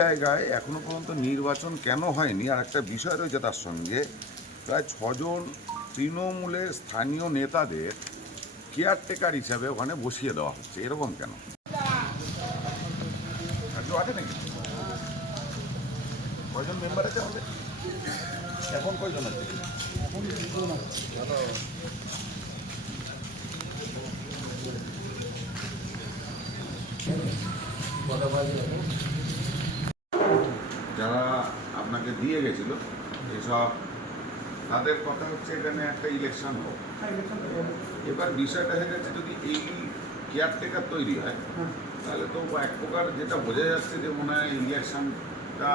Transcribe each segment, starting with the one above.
জায়গায় এখনও পর্যন্ত নির্বাচন কেন হয়নি? আর একটা বিষয় রয়েছে তার সঙ্গে। প্রায় ছজন তৃণমূলের স্থানীয় নেতাদের কেয়ারটেকার হিসাবে ওখানে বসিয়ে দেওয়া হচ্ছে। এরকম কেন? কয়জন মেম্বার আছে আমাদের? এখন কয়জন আছে আপনাকে দিয়ে গেছিল। এসব তাদের কথা হচ্ছে এখানে একটা ইলেকশন হোক। এবার বিষয়টা হয়ে গেছে যদি এই কেয়ারটেকার তৈরি হয়, তাহলে তো এক প্রকার যেটা বোঝা যাচ্ছে যে মনে হয় ইলেকশনটা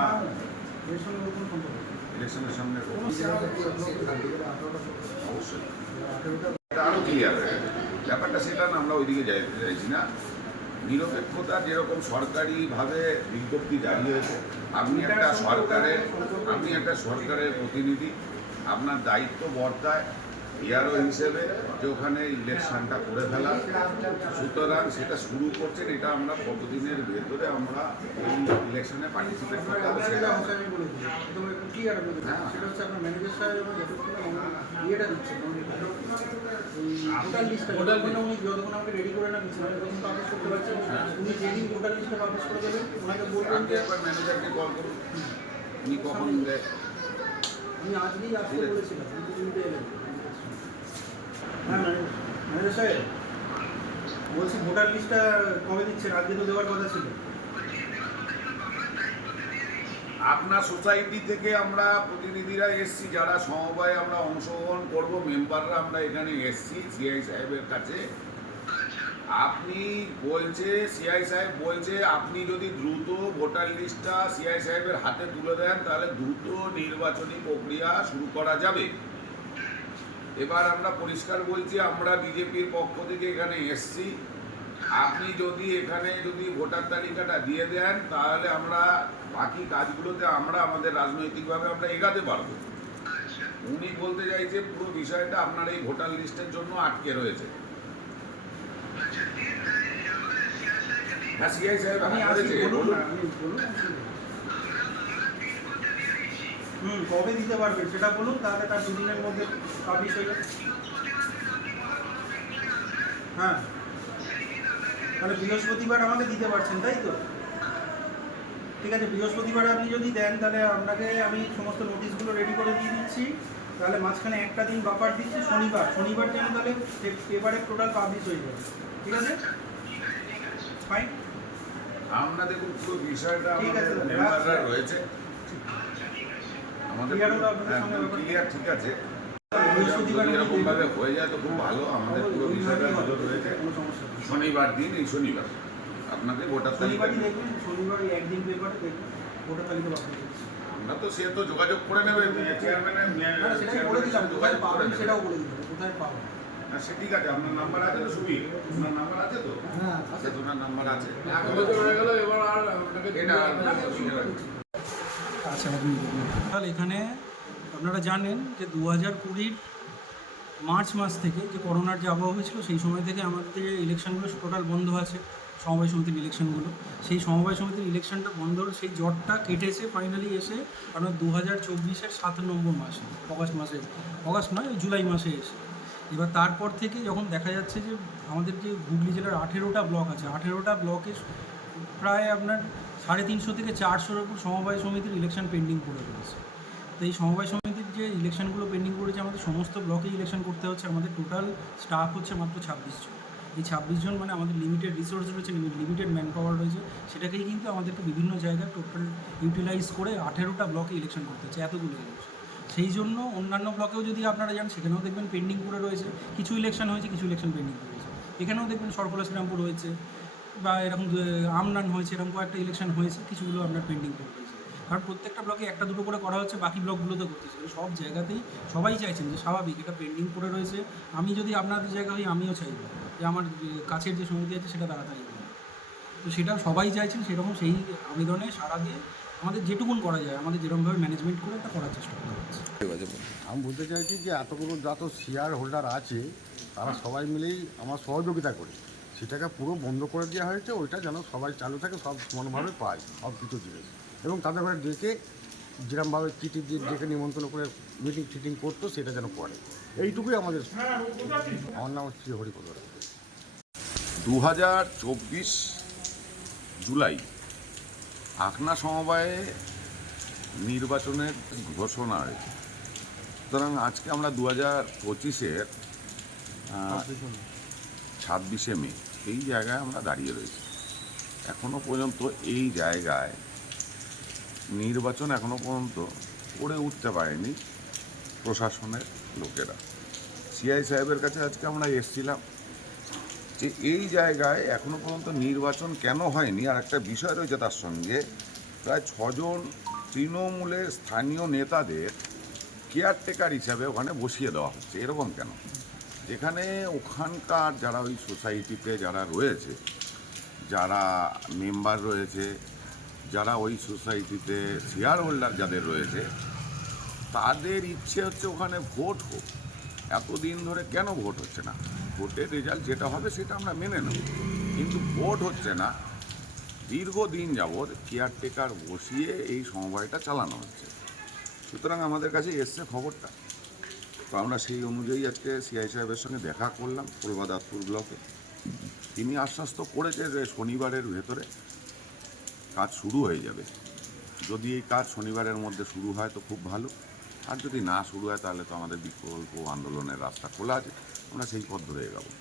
ইলেকশনের সামনে অবশ্যই। আরও ক্লিয়ার হয়ে গেছে। ব্যাপারটা সেটা না, আমরা ওইদিকে যাইতে চাইছি না। নিরপেক্ষতা যেরকম সরকারিভাবে বিজ্ঞপ্তি জারি হয়েছে আপনি একটা সরকারের আপনি একটা সরকারের প্রতিনিধি। আপনার দায়িত্ব বর্তায়। ইয়ারও হিসেবে যে ওখানে ইলেকশনটা করে ফেলা। সুতরাং সেটা শুরু করছেন এটা আমরা কতদিনের ভেতরে আমরা এই ইলেকশনে পার্টিসিপেট করতে হবে সেটা ম্যানেজারকে কল করুন উনি কখন আমি আজকেই আসতে বলেছিলাম কিন্তু হ্যাঁ সাহেব, বলছি ভোটার লিস্টটা কবে দিচ্ছেন? আজকে তো দেওয়ার কথা ছিল। আপনার সোসাইটি থেকে আমরা প্রতিনিধিরা এসছি, যারা সমবায়ে আমরা অংশগ্রহণ করব, মেম্বাররা আমরা এখানে এসছি, সিআই সাহেবের কাছে। আপনি বলছে, সিআই সাহেব বলছে, আপনি যদি দ্রুত ভোটার লিস্টটা সিআই সাহেবের হাতে তুলে দেন, তাহলে দ্রুত নির্বাচনী প্রক্রিয়া শুরু করা যাবে। এবার আমরা পরিষ্কার বলছি আমরা বিজেপির পক্ষ থেকে এখানে এসছি। আপনি যদি এখানে যদি ভোটার তালিকাটা দিয়ে দেন তাহলে আমরা বাকি কাজগুলোতে আমরা আমাদের রাজনৈতিকভাবে আমরা এগাতে পারব। উনি বলতে চাইছে পুরো বিষয়টা আপনার এই ভোটার লিস্টের জন্য আটকে রয়েছে। হ্যাঁ সিআই সাহেব হুম। কবে দিতে পারবেন সেটা বলুন তাহলে তার দুদিনের মধ্যে পাবলিশ হয়ে যাবে। হ্যাঁ। তাহলে বৃহস্পতিবার আমাকে দিতে পারছেন তাই তো? ঠিক আছে বৃহস্পতিবার আপনি যদি দেন তাহলে আপনাকে আমি সমস্ত নোটিশগুলো রেডি করে দিয়ে দিচ্ছি। তাহলে মাঝখানে একটা দিন বাফার দিচ্ছি শনিবার। শনিবার যেন তাহলে পেপারে টোটাল পাবলিশ হয়ে যাবে। ঠিক আছে? ফাইন আমরা দেখুন পুরো বিষয়টা ঠিক আছে। রয়েছে। আমাদের? ক্লিয়ার ঠিক আছে। যদি। হয়ে যায় তো খুব ভালো আমাদের পুরো বিষয়টা নজর রয়েছে। কোনো সমস্যা নেই। শনিবার দিন এই শনিবার। আপনাকে ভোটার তালিকা আমরা তো সে তো যোগাযোগ করে নেবে চেয়ারম্যানের যোগাযোগ করে নেবে। সেটাও বলে দিলাম। কোথায় হ্যাঁ, সে ঠিক আছে আপনার নাম্বার আছে তো সুবীর? আপনার নাম্বার আছে তো? হ্যাঁ আচ্ছা তোমার নাম্বার আছে। হয়ে এবার আর এটা আচ্ছা তাহলে এখানে আপনারা জানেন যে দু হাজার কুড়ির মার্চ মাস থেকে যে করোনার যে আবহাওয়া হয়েছিল, সেই সময় থেকে আমাদের ইলেকশনগুলো টোটাল বন্ধ আছে, সমবায় সমিতির ইলেকশনগুলো। সেই সমবায় সমিতির ইলেকশনটা বন্ধ হলো, সেই জটটা কেটেছে ফাইনালি এসে আপনার দু হাজার চব্বিশের সাত নম্বর মাসে অগাস্ট মাসে অগাস্ট নয় জুলাই মাসে এসে। এবার তারপর থেকে যখন দেখা যাচ্ছে যে আমাদের যে হুগলি জেলার আঠেরোটা ব্লক আছে, আঠেরোটা ব্লকে প্রায় আপনার সাড়ে তিনশো থেকে চারশোর উপর সমবায় সমিতির ইলেকশন পেন্ডিং করে রয়েছে। তো এই সমবায় সমিতির যে ইলেকশনগুলো পেন্ডিং করেছে আমাদের সমস্ত ব্লকে ইলেকশন করতে হচ্ছে। আমাদের টোটাল স্টাফ হচ্ছে মাত্র ছাব্বিশ জন। এই ছাব্বিশ জন মানে আমাদের লিমিটেড রিসোর্স রয়েছে লিমিটেড ম্যান পাওয়ার রয়েছে। সেটাকেই কিন্তু আমাদেরকে বিভিন্ন জায়গায় টোটাল ইউটিলাইজ করে আঠেরোটা ব্লকে ইলেকশন করতে হচ্ছে, এতগুলো ইলেকশন সেই জন্য অন্যান্য ব্লকেও যদি আপনারা যান, সেখানেও দেখবেন পেন্ডিং করে রয়েছে। কিছু ইলেকশন হয়েছে, কিছু ইলেকশন পেন্ডিং রয়েছে। এখানেও দেখবেন সরকলা শ্রীরামপুর হয়েছে। বা এরকম আমনান হয়েছে, এরকম কয়েকটা ইলেকশন হয়েছে, কিছুগুলো আপনার পেন্ডিং পড়ে রয়েছে কারণ প্রত্যেকটা ব্লকে একটা দুটো করে করা হচ্ছে, বাকি ব্লকগুলোতে করতেছে সব জায়গাতেই সবাই চাইছেন যে স্বাভাবিক, এটা পেন্ডিং পড়ে রয়েছে। আমি যদি আপনাদের জায়গা হই, আমিও চাইব যে আমার কাছের যে সমিতি আছে, সেটা তাড়াতাড়ি। তো সেটা সবাই চাইছেন, সেরকম সেই আবেদনে সাড়া দিয়ে আমাদের যেটুকুন করা যায়, আমাদের যেরকমভাবে ম্যানেজমেন্ট করে এটা করার চেষ্টা করা হচ্ছে। আমি বলতে চাইছি যে, এতগুলো যত শেয়ার হোল্ডার আছে, তারা সবাই মিলেই আমার সহযোগিতা করে। সেটাকে পুরো বন্ধ করে দেওয়া হয়েছে ওইটা যেন সবাই চালু থাকে সব সমানভাবে পায় সব কিছু জিনিস। এবং তাদের ঘরে ডেকে যেরকমভাবে চিঠি দিয়ে ডেকে নিমন্ত্রণ করে মিটিং টিটিং করতো সেটা যেন করে। এইটুকুই আমাদের আমার নাম হচ্ছে হরিপদ দু হাজার চব্বিশ জুলাই আখনা সমবায়ে নির্বাচনের ঘোষণা হয়েছে। সুতরাং আজকে আমরা দু হাজার পঁচিশের ছাব্বিশে মে এই জায়গায় আমরা দাঁড়িয়ে রয়েছি। এখনও পর্যন্ত এই জায়গায় নির্বাচন এখনও পর্যন্ত করে উঠতে পারেনি প্রশাসনের লোকেরা। সিআই সাহেবের কাছে আজকে আমরা এসছিলাম যে এই জায়গায় এখনও পর্যন্ত নির্বাচন কেন হয়নি? আর একটা বিষয় রয়েছে তার সঙ্গে, প্রায় ছজন তৃণমূলের স্থানীয় নেতাদের কেয়ারটেকার হিসাবে ওখানে বসিয়ে দেওয়া হচ্ছে। এরকম কেন? যেখানে ওখানকার যারা ওই সোসাইটিতে যারা রয়েছে, যারা মেম্বার রয়েছে, যারা ওই সোসাইটিতে শেয়ার হোল্ডার যাদের রয়েছে, তাদের ইচ্ছে হচ্ছে ওখানে ভোট হোক। এতদিন ধরে কেন ভোট হচ্ছে না? ভোটের রেজাল্ট যেটা হবে সেটা আমরা মেনে নেব। কিন্তু ভোট হচ্ছে না। দীর্ঘদিন যাবৎ কেয়ারটেকার বসিয়ে এই সমবায়টা চালানো হচ্ছে। সুতরাং আমাদের কাছে এসছে খবরটা। তো আমরা সেই অনুযায়ী আজকে সিআই সাহেবের সঙ্গে দেখা করলাম পূর্বাদাতপুর ব্লকে। তিনি আশ্বাস তো করেছে যে শনিবারের ভেতরে কাজ শুরু হয়ে যাবে। যদি এই কাজ শনিবারের মধ্যে শুরু হয় তো খুব ভালো। আর যদি না শুরু হয় তাহলে তো আমাদের বিকল্প আন্দোলনের রাস্তা খোলা আছে। আমরা সেই পথ ধরে এগাবো।